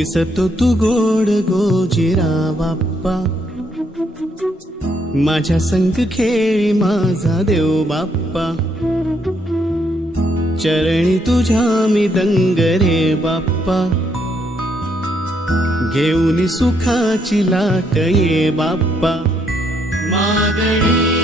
दिसतो तू गोड गोजिरा बाप्पा, माझ्या संग खेळी माझा देव बाप्पा, चरणी तुझ्या मी दंग रे बाप्पा, घेऊन सुखाची लाट ये बाप्पा, मागणी